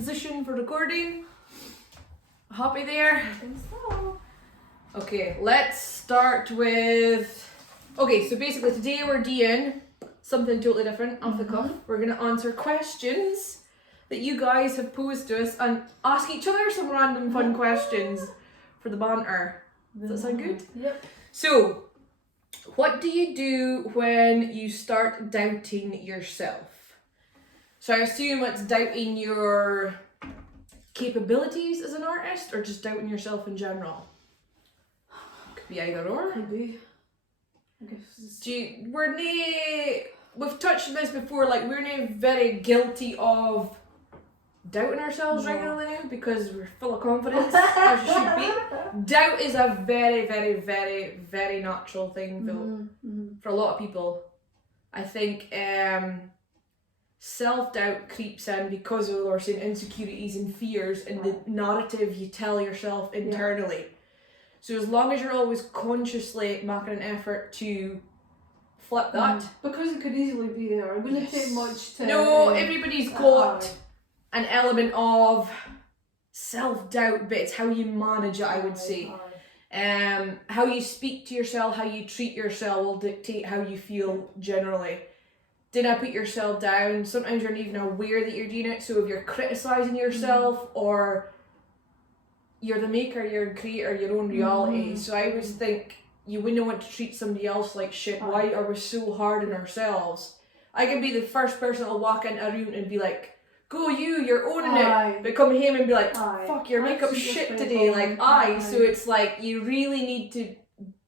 position for recording. Happy there? I think so. Okay, let's start with... Okay, so basically today we're doing something totally different, off the cuff. We're going to answer questions that you guys have posed to us and ask each other some random fun questions for the banter. Does that sound good? Yep. So, what do you do when you start doubting yourself? So I assume it's doubting your capabilities as an artist or just doubting yourself in general? Could be either or. Could be. I guess. We've touched on this before, like we're not very guilty of doubting ourselves regularly now because we're full of confidence, as you should be. Doubt is a very, very, very, very natural thing though, for a lot of people. I think self-doubt creeps in because of our insecurities and fears and the narrative you tell yourself internally. So as long as you're always consciously making an effort to flip that. Because it could easily be there. It wouldn't take much to... No, everybody's got an element of self-doubt, but it's how you manage it, I would say. How you speak to yourself, how you treat yourself will dictate how you feel generally. Do not put yourself down. Sometimes you're not even aware that you're doing it. So if you're criticising yourself or you're the maker, you're the creator, your own reality. So I always think you wouldn't want to treat somebody else like shit. Why are we so hard on ourselves? I can be the first person to walk into a room and be like, go you're owning it. But come home and be like, fuck, your makeup's shit today. So it's like you really need to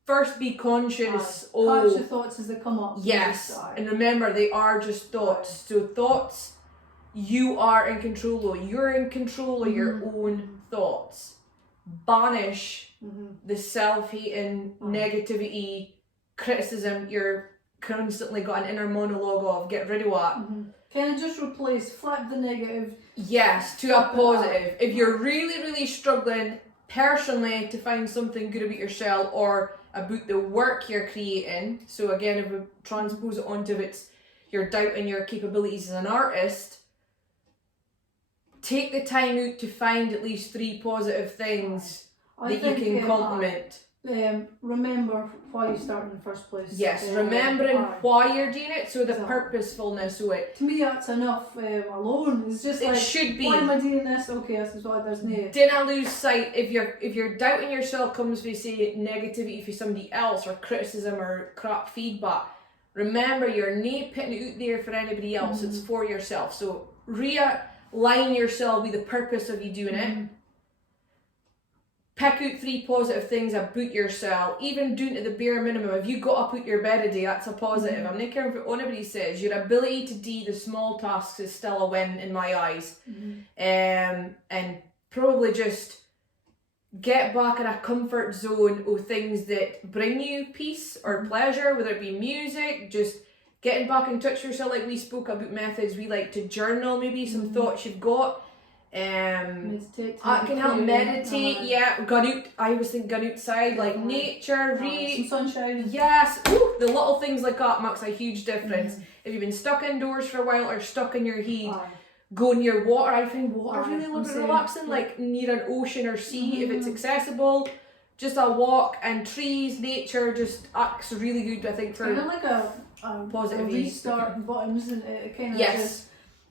first be conscious. Catch the thoughts as they come up. Yes, and remember they are just thoughts. So thoughts, you are in control of. You're in control of your own thoughts. Banish the self-hating, negativity, criticism you're constantly got an inner monologue of. Get rid of that. Kind of just flip the negative. Yes, to a positive. If you're really, really struggling personally to find something good about yourself or about the work you're creating, so again, if we transpose it onto it's you're doubting your capabilities as an artist, take the time out to find at least 3 positive things that you can compliment. Remember why you started in the first place. Yes, remembering why you're doing it, so the purposefulness of it. To me, that's enough alone. It's just it should be. Why am I doing this? Okay, this is why there's no. Didn't lose sight. If you're doubting yourself comes from say negativity for somebody else or criticism or crap feedback. Remember, you're not putting it out there for anybody else. It's for yourself. So realign yourself with the purpose of you doing it. Pick out 3 positive things about yourself, even doing to the bare minimum. If you got up out your bed a day, that's a positive. I'm not caring what anybody says. Your ability to do the small tasks is still a win in my eyes. And probably just get back in a comfort zone of things that bring you peace or pleasure, whether it be music, just getting back in touch with yourself, like we spoke about methods. We like to journal maybe some thoughts you've got. Meditate. I can help meditate. I was thinking going outside, like nature, read some sunshine. Yes, the little things like that makes a huge difference. If you've been stuck indoors for a while or stuck in your head, go near water. I find water really relaxing, like near an ocean or sea if it's accessible. Just a walk and trees, nature just acts really good. I think for kind of like a positive restart button, isn't it? It kind of just,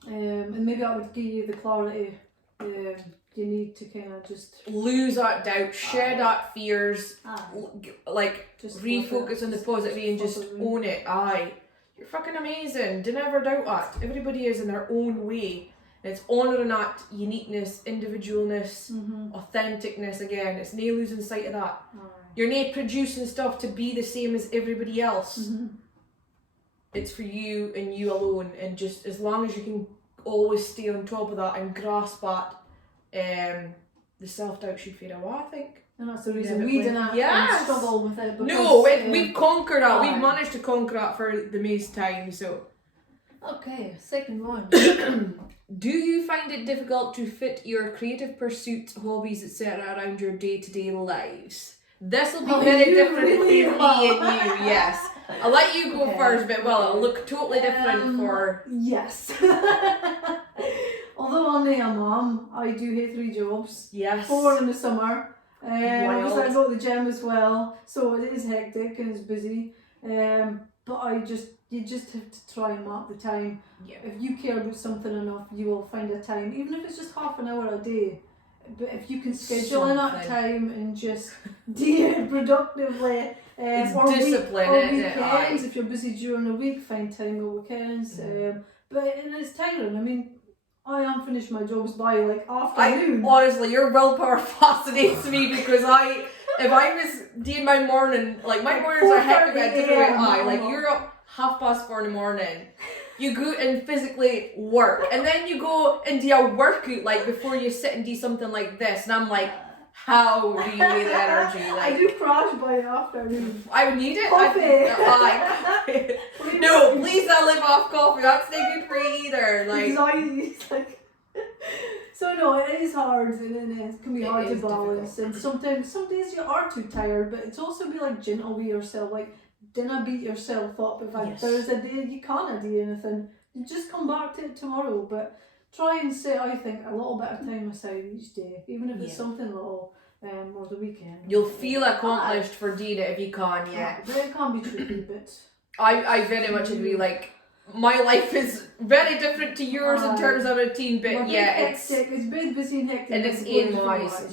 and maybe that would give you the clarity. You need to kind of just lose that doubt, share that fears, just refocus on the positivity and just own it. You're fucking amazing. Do never doubt that. Everybody is in their own way. And it's honouring that uniqueness, individualness, authenticness again. It's no losing sight of that. You're not producing stuff to be the same as everybody else. It's for you and you alone. And just as long as you can always stay on top of that and grasp that, the self-doubt should fade away, I think. And that's the reason we didn't struggle with it. Because, we've conquered that. We've managed to conquer that for the most time. So, okay, second one. Do you find it difficult to fit your creative pursuits, hobbies, etc. around your day-to-day lives? This will be very different for me and you, yes. I'll let you go first, but it'll look totally different for... Yes. although I'm a mum, I do have 3 jobs. Yes. 4 in the summer. Obviously I Wild. go to the gym as well, so it is hectic and it's busy. But you just have to try and mark the time. Yeah. If you care about something enough, you will find a time, even if it's just half an hour a day. But if you can schedule in that time and just do it productively, it's or discipline, or isn't it? weekends, if you're busy during the week, find time on weekends. But and it's tiring. I mean, I am finished my jobs by like afternoon. Honestly, your willpower fascinates me because if I was doing my morning, like my mornings are hectic at different like you're up 4:30 in the morning, you go and physically work, and then you go and do a workout like before you sit and do something like this, and I'm like, how do you get the energy? Like, I do crash by the afternoon. I would need it. Coffee. No, please don't live off coffee. That's not good for you either. Like, anxiety. So no, it is hard, and it can be hard to balance. Difficult. And some days you are too tired, but it's also be like gentle with yourself. Like, dinna beat yourself up. If there's a day you can't do anything, you just come back to it tomorrow. But try and set, I think, a little bit of time aside each day, even if it's something little, or the weekend. You'll feel accomplished for doing it if you can, But it can be tricky, but I very much agree. Like, my life is very different to yours in terms of routine, but it's been busy and hectic, and it's aim-wise,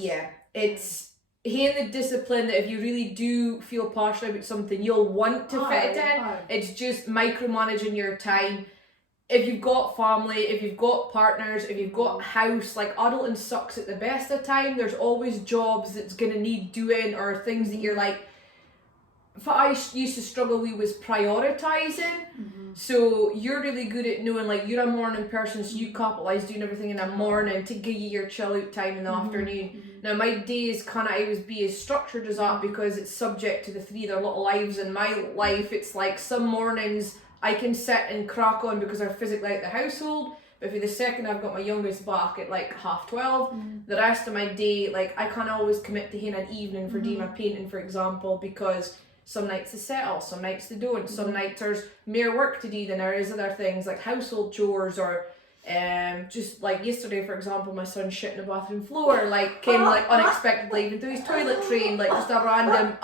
it's having the discipline that if you really do feel passionate about something, you'll want to fit it in. It's just micromanaging your time. If you've got family, if you've got partners, if you've got a house, like, adulting sucks at the best of time. There's always jobs that's going to need doing, or things that you're like, what I used to struggle with was prioritising. So you're really good at knowing, like, you're a morning person, so you capitalise doing everything in the morning to give you your chill out time in the afternoon. Now my days can't always be as structured as that because it's subject to the 3 other little lives in my life. It's like some mornings I can sit and crack on because I'm physically out the household, but for the second I've got my youngest back at like 12:30, the rest of my day, like, I can't always commit to having an evening for doing my painting, for example, because some nights they settle, some nights they don't. Some nights there's more work to do than there is other things like household chores, or just like yesterday, for example, my son shit in the bathroom floor, like, came like unexpectedly, even though he's toilet trained, like just a random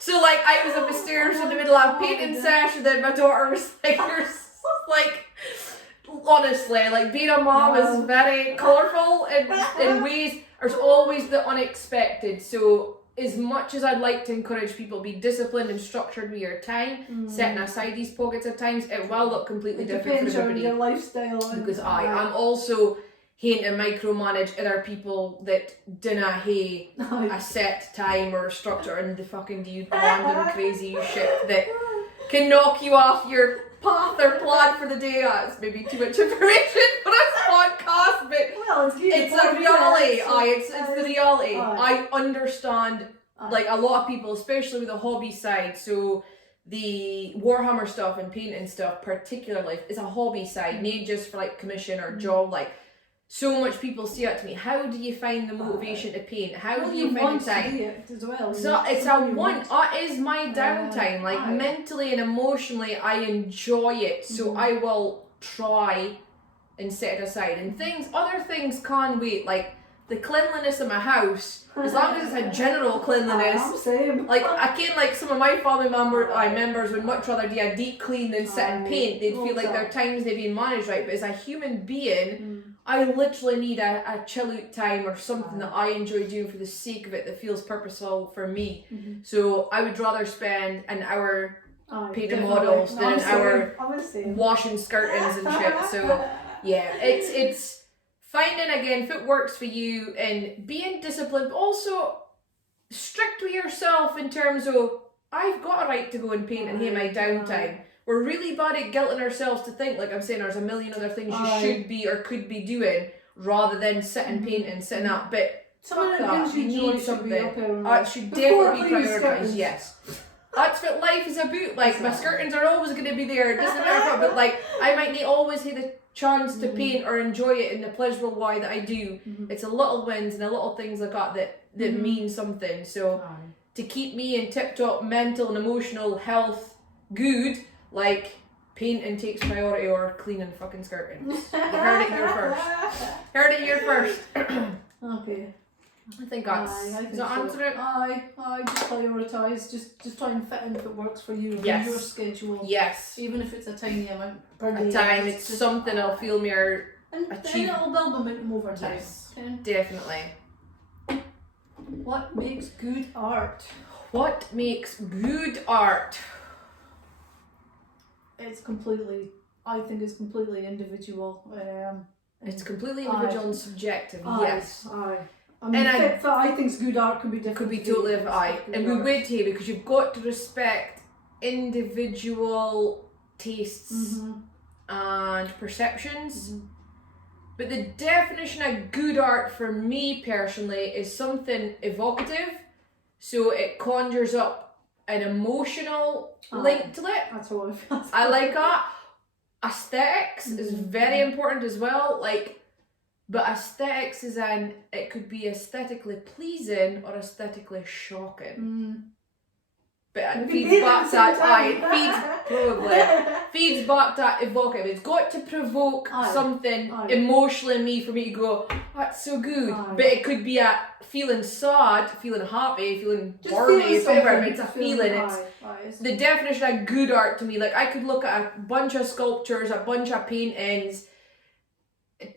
So like I was up the stairs in the middle of a painting session, then my daughter was like, like, honestly, like, being a mom is very colourful in ways. There's always the unexpected. So as much as I'd like to encourage people to be disciplined and structured with your time, setting aside these pockets of times, it will look completely different for everybody. Your lifestyle. Because I'm also hating to micromanage other people that dinna have a set time or structure, and the fucking do random crazy shit that can knock you off your path or plan for the day. It's maybe too much information for this podcast, but it's a reality. It's the reality. I understand, like, a lot of people, especially with the hobby side, so the Warhammer stuff and painting stuff particularly is a hobby side, not just for like commission or job. Like, so much people say that to me, how do you find the motivation to paint? How do you find the time? To do it as well. So it's a want. That is my downtime. Like, mentally and emotionally, I enjoy it. So I will try and set it aside. And other things can wait. Like the cleanliness of my house, as long as it's a general cleanliness. Same. Like, I can, like, some of my family members would much rather do a deep clean than sit and paint. They'd feel like their times they've been managed right. But as a human being, I literally need a chill out time or something that I enjoy doing for the sake of it, that feels purposeful for me. So I would rather spend an hour painting models than an hour washing skirtings and shit. So yeah, it's finding, again, if it works for you, and being disciplined, but also strict with yourself in terms of, I've got a right to go and paint and have my downtime. We're really bad at guilting ourselves to think, like I'm saying, there's a million other things you should be or could be doing, rather than sitting painting and sitting up. But fuck that, you need something. It should definitely be prioritised, yes. That's what life is about. Like, my skirtings are always going to be there, it doesn't matter what, but like, I might not always have the chance to paint or enjoy it in the pleasurable way that I do. It's the little wins and the little things like that mean something. So to keep me in tip-top mental and emotional health good, like, painting takes priority over cleaning fucking skirtings. You heard it here first. Heard it here first. Okay. I think that's... Does that answer it? I just prioritise. Just try and fit in if it works for you. Yes. Your schedule. Yes. Even if it's a tiny amount per day. A time, it's something I'll feel more and achieve. it'll build momentum over time. Yes. Okay? Definitely. What makes good art? What makes good art? I think it's completely individual. It's completely individual and subjective, yes. I mean, I think good art could be different. Could be totally different, and we would here because you've got to respect individual tastes and perceptions. But the definition of good art for me personally is something evocative, so it conjures up an emotional link to it. That's what I feel. I like that. Aesthetics is very important as well. But aesthetics is it could be aesthetically pleasing or aesthetically shocking. But it feeds back that feeds back that evocative. It's got to provoke something emotionally in me for me to go, that's so good. But it could be a feeling sad, feeling happy, feeling horny, whatever. It's a feeling. It's the definition of good art to me. Like, I could look at a bunch of sculptures, a bunch of paintings.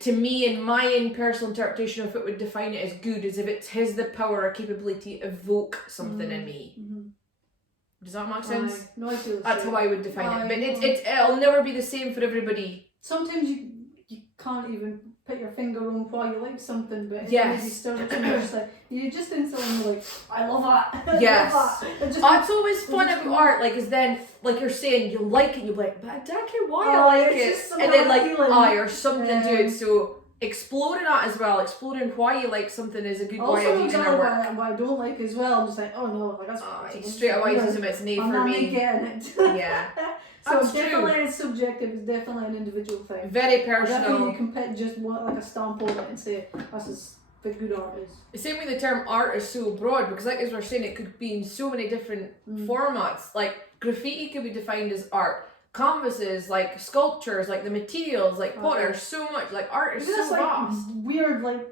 To me, in my own personal interpretation of it would define it as good, as if it has the power or capability to evoke something in me. Does that make sense? No, I feel the That's same. how I would define it. But it'll never be the same for everybody. Sometimes you can't even put your finger on why you like something, but it Yes. maybe starts to just like you just instantly like, I love that. Yes. It's always fun just about art, like, is then, like you're saying, you like it, you're like, but I don't care why I like it. And then like, or something to it. So exploring that as well, exploring why you like something is a good way of using our work. What I don't like as well, I'm just like, oh no, like that's straight away it's nay for me. I'm getting it. Yeah. So That's definitely true. It's subjective, it's definitely an individual thing. Very I personal. don't think you can put just like a stamp on it and say this is what good art is. The same way the term art is so broad, because like as we're saying, it could be in so many different formats. Like graffiti could be defined as art. Canvases, like sculptures, like the materials, like pottery, there's so much, like art is so vast. Weird, like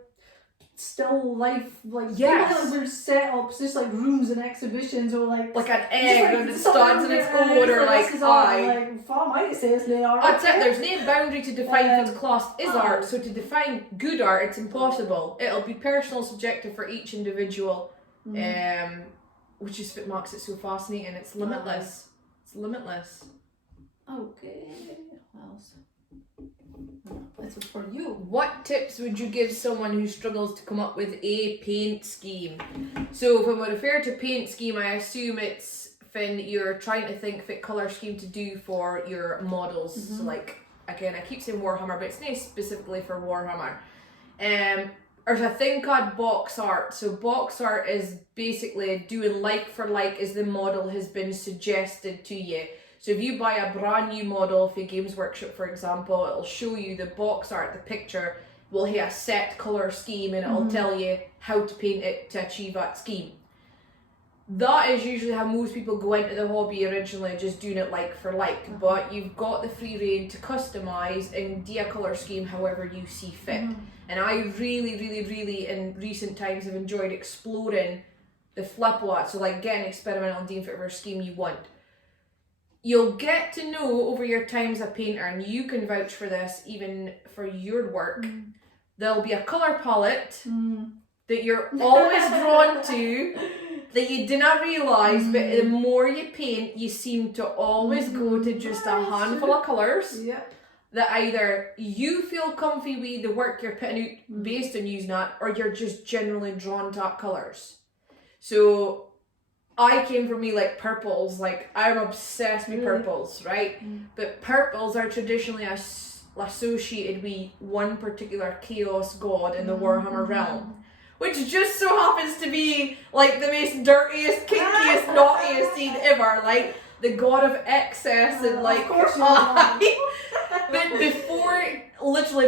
still life, like yes. weird setups, just like rooms and exhibitions, or like an egg and it stands on its own, or like might say it's art. That's it. There's no boundary to define what's classed as art. So to define good art, it's impossible. It'll be personal, subjective for each individual, which is what makes it so fascinating. It's limitless. It's limitless. Okay, what else? This is for you. What tips would you give someone who struggles to come up with a paint scheme? So when we refer to paint scheme, I assume it's when you're trying to think what colour scheme to do for your models. So like, again, I keep saying Warhammer, but it's not specifically for Warhammer. There's a thing called box art. So box art is basically doing like for like as the model has been suggested to you. So if you buy a brand new model for Games Workshop, for example, it'll show you the box art, the picture will have a set colour scheme, and it'll tell you how to paint it to achieve that scheme. That is usually how most people go into the hobby originally, just doing it like for like, but you've got the free rein to customise and do a colour scheme however you see fit. And I really in recent times have enjoyed exploring the flip of that, so like getting experimental and doing whatever scheme you want. You'll get to know over your time as a painter, and you can vouch for this even for your work, there'll be a colour palette that you're always drawn to, that you didn't realise, but the more you paint, you seem to always go to just a handful of colours that either you feel comfy with the work you're putting out based on using that, or you're just generally drawn to that colours. So I came from me like purples, like I'm obsessed with purples, right? But purples are traditionally associated with one particular chaos god in the Warhammer realm, which just so happens to be like the most dirtiest, kinkiest, naughtiest scene ever, like the god of excess and like But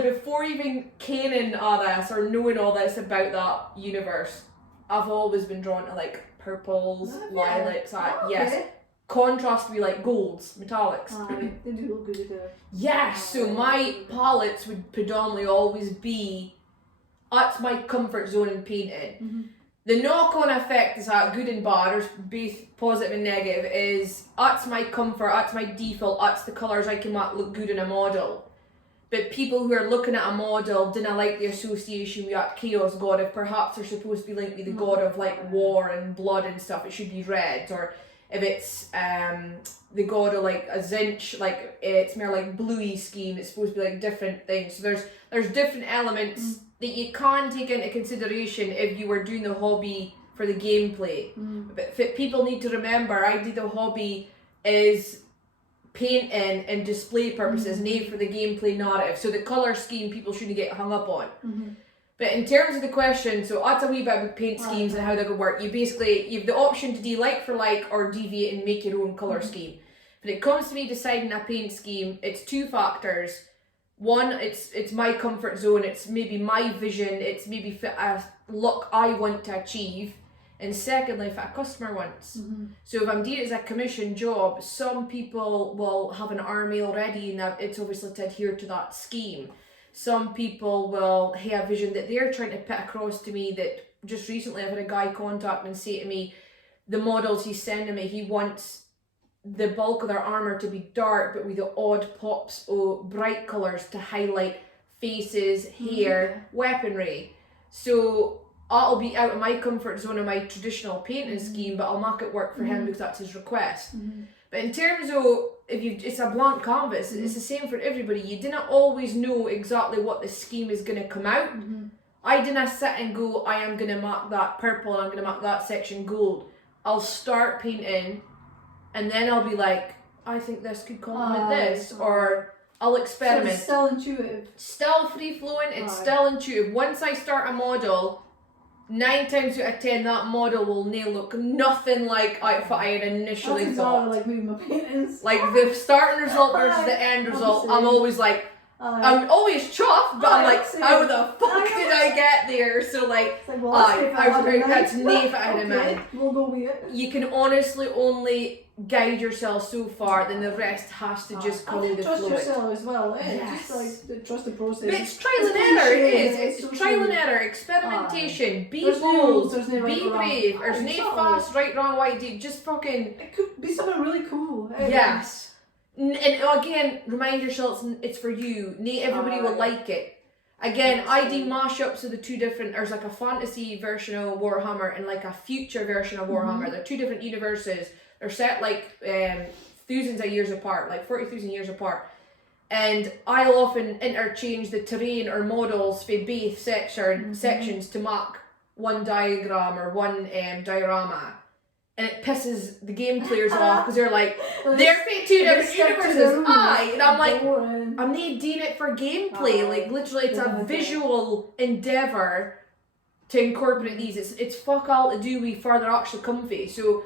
before even caning all this or knowing all this about that universe, I've always been drawn to like purples, lilacs, yes, contrast we like golds, metallics. They do look good together. Yes, so my palettes would predominantly always be, that's my comfort zone in painting. Mm-hmm. The knock-on effect is that good and bad, or both positive and negative, is that's my comfort, that's my default, that's the colours I can make look good in a model. But people who are looking at a model didn't like the association with that chaos god. If perhaps they're supposed to be linked with the god of like war and blood and stuff, it should be red. Or if it's the god of like a zinch, like it's more like bluey scheme, it's supposed to be like different things. So there's different elements that you can take into consideration if you were doing the hobby for the gameplay. But people need to remember, I do the hobby is painting and display purposes, not for the gameplay narrative. So the colour scheme people shouldn't get hung up on. But in terms of the question, so that's a wee bit with paint schemes and how they could work. You have the option to do like for like or deviate and make your own colour scheme. When it comes to me deciding a paint scheme, it's two factors. One, it's my comfort zone, it's maybe my vision, it's maybe a look I want to achieve. And secondly, if a customer wants. So if I'm doing it as a commission job, some people will have an army already and it's obviously to adhere to that scheme. Some people will have a vision that they're trying to put across to me. That just recently I've had a guy contact me and say to me, the models he's sending me, he wants the bulk of their armour to be dark but with the odd pops of bright colours to highlight faces, hair, weaponry. So that'll be out of my comfort zone of my traditional painting scheme, but I'll make it work for him because that's his request. But in terms of it's a blank canvas, it's the same for everybody. You didn't always know exactly what the scheme is going to come out. I didn't sit and go, I am going to mark that purple and I'm going to mark that section gold. I'll start painting and then I'll be like, I think this could complement this, or I'll experiment. So it's still intuitive. Still free flowing, it's still intuitive. Once I start a model, 9 times out of 10 that model will look nothing like what I had initially thought. Like me with my paintings. Like the starting result versus the end result, I'm always like, I'm always chuffed, but I'm like, how the fuck did I get there? So like, that's never I had in mind. We'll go with it. You can honestly only guide yourself so far, then the rest has to just come with the flow. Trust yourself as well, just like trust the process. But it's trial and error, it is. It's trial and error, experimentation, be bold, be brave, there's no fast, right, wrong, white, deep, just fucking... It could be something really cool. Yes. And again, remind yourself it's for you. Not everybody will like it. Again, I do mashups of the two different, there's like a fantasy version of Warhammer and like a future version of Warhammer. They're two different universes. They're set like thousands of years apart, like 40,000 years apart. And I'll often interchange the terrain or models for both sections to mark one diagram or one diorama. And it pisses the game players off because they're like, they're for two different universes. And I'm like, I'm not doing it for gameplay. Like literally, it's a visual endeavour to incorporate these. It's fuck all to do with further actually comfy. So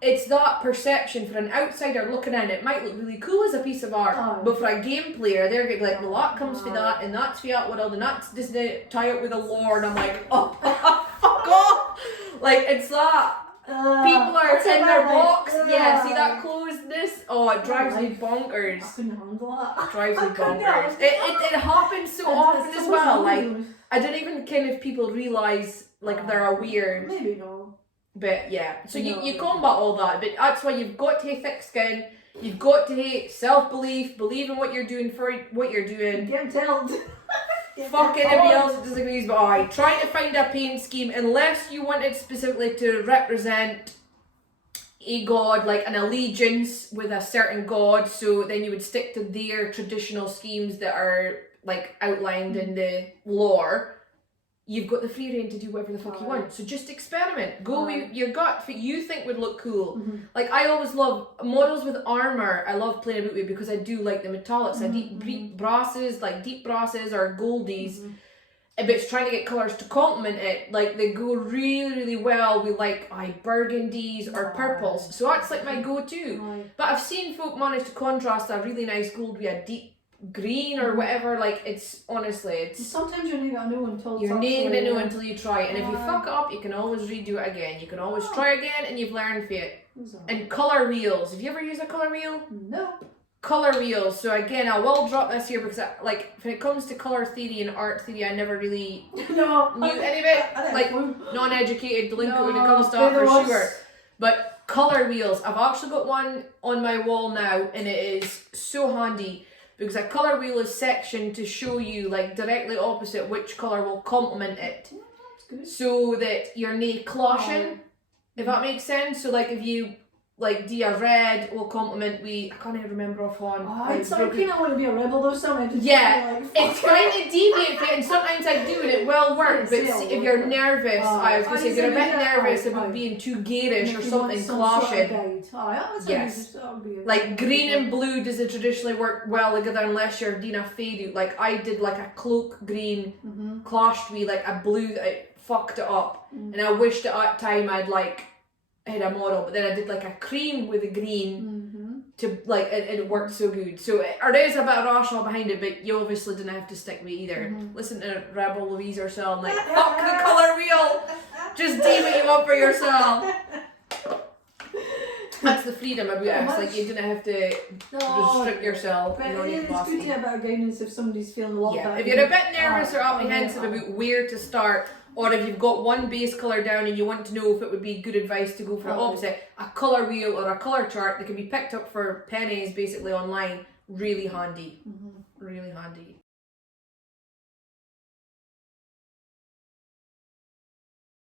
it's that perception for an outsider looking in. It might look really cool as a piece of art, but for a game player, they're going to be like, well, that comes for that, and that's for that world, and that's doesn't tie up with the lore. And I'm like, oh, fuck off! Like it's that. People are in their box. Yeah, see that closedness? Oh, it drives me bonkers. I couldn't handle that. It drives me bonkers. It happens so often as well. Like I don't even kind of people realise like they're weird. Maybe no. But yeah, so you combat all that, but that's why you've got to have thick skin, you've got to have self-belief, believe in what you're doing for what you're doing. Get told. Fuck anybody else that disagrees, but try to find a paint scheme, unless you want it specifically to represent a god, like an allegiance with a certain god, so then you would stick to their traditional schemes that are like outlined in the lore. You've got the free reign to do whatever the fuck you want. So just experiment. Go with your gut that you think would look cool. Like I always love models with armour. I love playing about with because I do like the metallics. I deep brasses, like deep brasses or goldies. But it's trying to get colours to complement it. Like they go really, really well with like burgundies or purples. So that's like my go-to. But I've seen folk manage to contrast a really nice gold with a deep green or whatever. Like it's honestly, it's sometimes you're not gonna know until you're not gonna know until you try it, and if you fuck up you can always redo it again, you can always try again and you've learned from it. And colour wheels. Have you ever used a colour wheel? Nope. Colour wheels. So again, I will drop this here because like when it comes to colour theory and art theory, I never really knew any of it. Like non-educated delinquent when it comes to art for sure. But colour wheels, I've actually got one on my wall now, and it is so handy because a colour wheel is sectioned to show you like directly opposite which colour will complement it, so that you're nae clashing. If that makes sense. So like if you like do a red will complement I can't even remember offhand. I kind of want to be a rebel though, something. Yeah, it's trying to deviate from it, and sometimes I do, and it will work. But if you're nervous, I was going to say, if you're a bit nervous about being too garish or something clashing. Yes. Like green and blue doesn't traditionally work well together unless you're doing a fade out. Like I did like a cloak green clashed with like a blue that I fucked it up, and I wished at that time I'd like had a model, but then I did like a cream with a green to like it worked so good. So there is a bit of rationale behind it, but you obviously didn't have to stick with either. Listen to Rebel Louise herself, like fuck the colour wheel, just do what you want for yourself. That's the freedom about it. It's like you didn't have to restrict yourself. But it's good to have a bit of guidance if somebody's feeling a lot better. If you're a bit nervous or apprehensive about where to start, or if you've got one base colour down and you want to know if it would be good advice to go for opposite, a colour wheel or a colour chart that can be picked up for pennies basically online, really handy. Really handy.